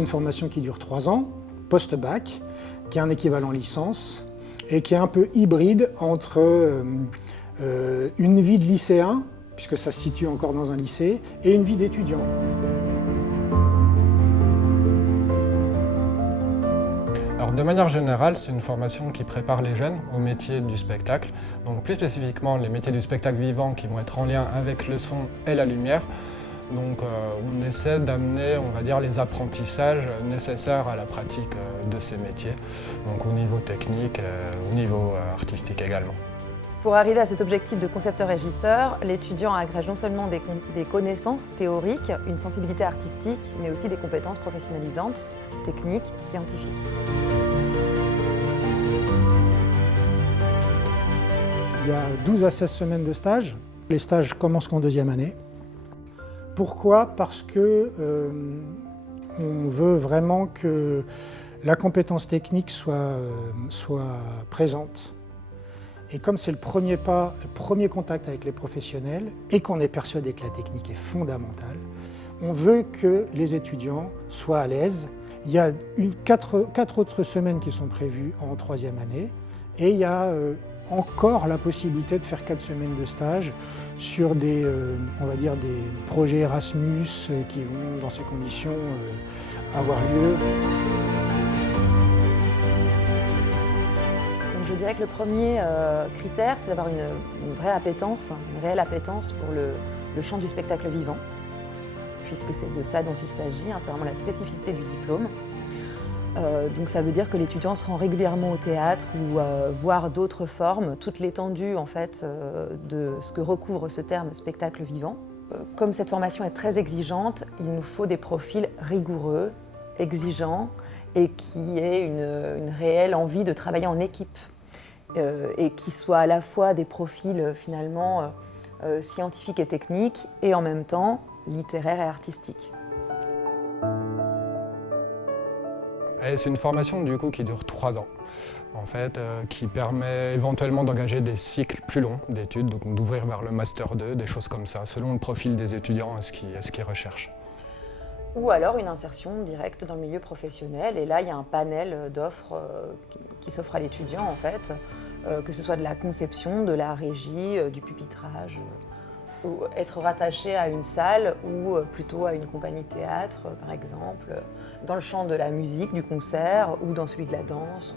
c'est une formation qui dure 3 ans, post-bac, qui est un équivalent licence et qui est un peu hybride entre une vie de lycéen, puisque ça se situe encore dans un lycée, et une vie d'étudiant. Alors, de manière générale, c'est une formation qui prépare les jeunes au métier du spectacle. Donc plus spécifiquement, les métiers du spectacle vivant qui vont être en lien avec le son et la lumière. Donc on essaie d'amener, on va dire, les apprentissages nécessaires à la pratique de ces métiers. Donc au niveau technique, au niveau artistique également. Pour arriver à cet objectif de concepteur-régisseur, l'étudiant agrège non seulement des connaissances théoriques, une sensibilité artistique, mais aussi des compétences professionnalisantes, techniques, scientifiques. Il y a 12 à 16 semaines de stage. Les stages commencent qu'en 2e année. Pourquoi? Parce que on veut vraiment que la compétence technique soit présente. Et comme c'est le premier pas, le premier contact avec les professionnels, et qu'on est persuadé que la technique est fondamentale, on veut que les étudiants soient à l'aise. Il y a 4 autres semaines qui sont prévues en 3e année, et il y a encore la possibilité de faire 4 semaines de stage sur des, on va dire, des projets Erasmus qui vont, dans ces conditions, avoir lieu. Donc je dirais que le premier critère, c'est d'avoir une vraie appétence, une réelle appétence pour le champ du spectacle vivant, puisque c'est de ça dont il s'agit, c'est vraiment la spécificité du diplôme. Donc ça veut dire que l'étudiant se rend régulièrement au théâtre ou voir d'autres formes, toute l'étendue en fait de ce que recouvre ce terme spectacle vivant. Comme cette formation est très exigeante, il nous faut des profils rigoureux, exigeants et qui aient une réelle envie de travailler en équipe et qui soient à la fois des profils finalement scientifiques et techniques et en même temps littéraires et artistiques. C'est une formation du coup qui dure 3 ans, en fait, qui permet éventuellement d'engager des cycles plus longs d'études, donc d'ouvrir vers le Master 2, des choses comme ça, selon le profil des étudiants et ce qu'ils recherchent. Ou alors une insertion directe dans le milieu professionnel, et là il y a un panel d'offres qui s'offre à l'étudiant en fait, que ce soit de la conception, de la régie, du pupitrage, ou être rattaché à une salle ou plutôt à une compagnie de théâtre par exemple, dans le champ de la musique, du concert ou dans celui de la danse.